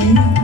You.